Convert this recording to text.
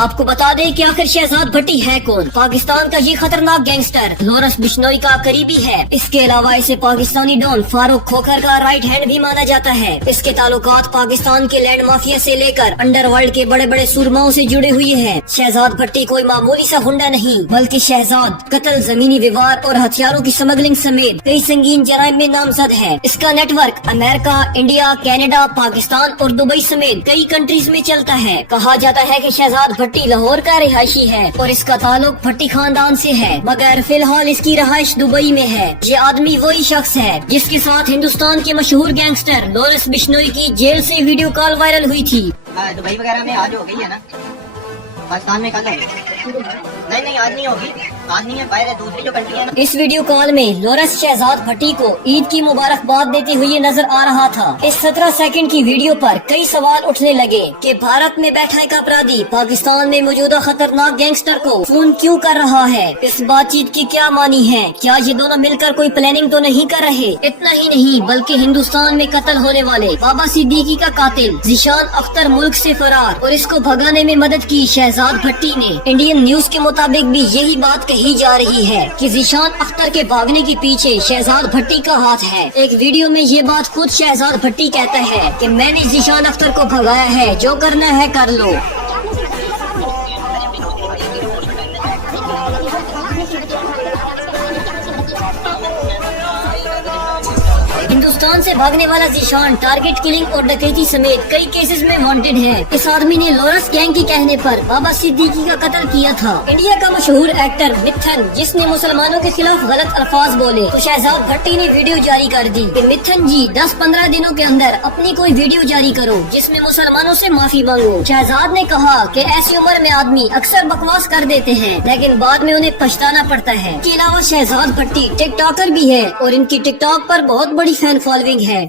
آپ کو بتا دیں کہ آخر شہزاد بھٹی ہے کون۔ پاکستان کا یہ خطرناک گینگسٹر لورنس بشنوئی کا قریبی ہے۔ اس کے علاوہ اسے پاکستانی ڈان فاروق کھوکھر کا رائٹ ہینڈ بھی مانا جاتا ہے۔ اس کے تعلقات پاکستان کے لینڈ مافیا سے لے کر انڈر ورلڈ کے بڑے بڑے سرماؤں سے جڑے ہوئے ہیں۔ شہزاد بھٹی کوئی معمولی سا ہنڈا نہیں بلکہ شہزاد قتل، زمینی ویوار اور ہتھیاروں کی سمگلنگ سمیت کئی سنگین جرائم میں نامزد ہے۔ اس کا نیٹ ورک امریکہ، انڈیا، کینیڈا، پاکستان اور دبئی سمیت کئی کنٹریز میں چلتا ہے۔ کہا جاتا ہے کہ شہزاد بھٹی لاہور کا رہائشی ہے اور اس کا تعلق بھٹی خاندان سے ہے، مگر فی الحال اس کی رہائش دبئی میں ہے۔ یہ آدمی وہی شخص ہے جس کے ساتھ ہندوستان کے مشہور گینگسٹر لورنس بشنوئی کی جیل سے ویڈیو کال وائرل ہوئی تھی۔ دبئی وغیرہ میں آج ہو گئی ہے نا، پاکستان میں کل ہوگی؟ نہیں آج نہیں ہوگی، آج نہیں ہے، باہر ہے دوسری جو کنٹری ہے نا۔ اس ویڈیو کال میں لورنس شہزاد بھٹی کو عید کی مبارکباد دیتے ہوئے نظر آ رہا تھا۔ اس 17 سیکنڈ کی ویڈیو پر کئی سوال اٹھنے لگے کہ بھارت میں بیٹھا ایک اپرادھی پاکستان میں موجودہ خطرناک گینگسٹر کو فون کیوں کر رہا ہے، اس بات چیت کی کیا معنی ہے، کیا یہ دونوں مل کر کوئی پلاننگ تو نہیں کر رہے۔ اتنا ہی نہیں بلکہ ہندوستان میں قتل ہونے والے بابا صدیقی کا قاتل ذیشان اختر ملک سے فرار اور اس کو بھگانے میں مدد کی شہزاد بھٹی نے۔ انڈین نیوز کے مطابق بھی یہی بات کہی جا رہی ہے کہ ذیشان اختر کے بھاگنے کے پیچھے شہزاد بھٹی کا ہاتھ ہے۔ ایک ویڈیو میں یہ بات خود شہزاد بھٹی کہتا ہے کہ میں نے ذیشان اختر کو بھگایا ہے، جو کرنا ہے کر لو۔ ہندوستان سے بھاگنے والا ذیشان ٹارگٹ کلنگ اور ڈکیتی سمیت کئی کیسز میں وانٹڈ ہے۔ اس آدمی نے لورنس گینگ کے کہنے پر بابا صدیقی کا قتل کیا تھا۔ انڈیا کا مشہور ایکٹر متھن جس نے مسلمانوں کے خلاف غلط الفاظ بولے تو شہزاد بھٹی نے ویڈیو جاری کر دی کہ متھن جی 10-15 دنوں کے اندر اپنی کوئی ویڈیو جاری کرو جس میں مسلمانوں سے معافی مانگو۔ شہزاد نے کہا کہ ایسی عمر میں آدمی اکثر بکواس کر دیتے ہیں لیکن بعد میں انہیں پچھتانا پڑتا ہے۔ اس کے علاوہ شہزاد بھٹی ٹک ٹاکر بھی ہے اور ان کی ٹک ٹاک پر بہت بڑی فین فالوئنگ ہے۔